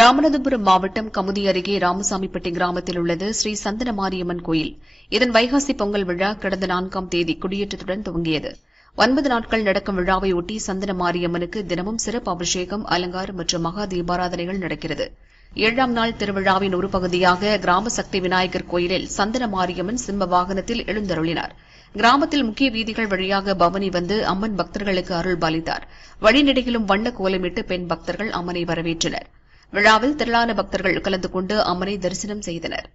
ராமநாதபுரம் மாவட்டம் கமுதி அருகே ராமசாமிப்பட்டி கிராமத்தில் உள்ளது ஸ்ரீ சந்தன மாரியம்மன் கோயில். இதன் வைகாசி பொங்கல் விழா கடந்த 4ஆம் தேதி கொடியேற்றத்துடன் துவங்கியது. 9 நாட்கள் நடக்கும் விழாவையொட்டி சந்தன மாரியம்மனுக்கு தினமும் சிறப்பு அபிஷேகம், அலங்காரம் மற்றும் மகா தீபாராதனைகள் நடக்கிறது. 7ஆம் நாள் திருவிழாவின் ஒரு பகுதியாக கிராம சக்தி விநாயகர் கோயிலில் சந்தன மாரியம்மன் சிம்ம வாகனத்தில் எழுந்தருளினார். கிராமத்தில் முக்கிய வீதிகள் வழியாக பவனி வந்து அம்மன் பக்தர்களுக்கு அருள் பாலித்தார். வழிநெடுகிலும் வண்ண கோலமிட்டு பெண் பக்தர்கள் அம்மனை வரவேற்றனர். விழாவில் திரளான பக்தர்கள் கலந்து கொண்டு அம்மனை தரிசனம் செய்தனர்.